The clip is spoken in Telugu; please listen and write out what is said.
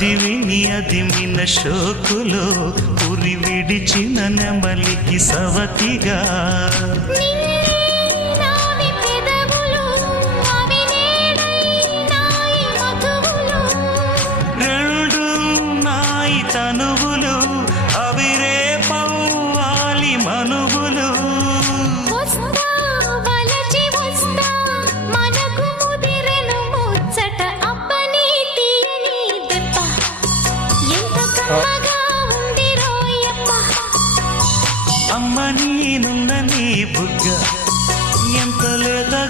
అది విని అది మిన శోకులో ఉరి విడిచిన నెమలికి సవతిగా రెండు నాయి తనువులు అవి రేపవ్వాలి మనువులు అమ్మ నేనున్న నీ బుగ్గ ఎంత లేదా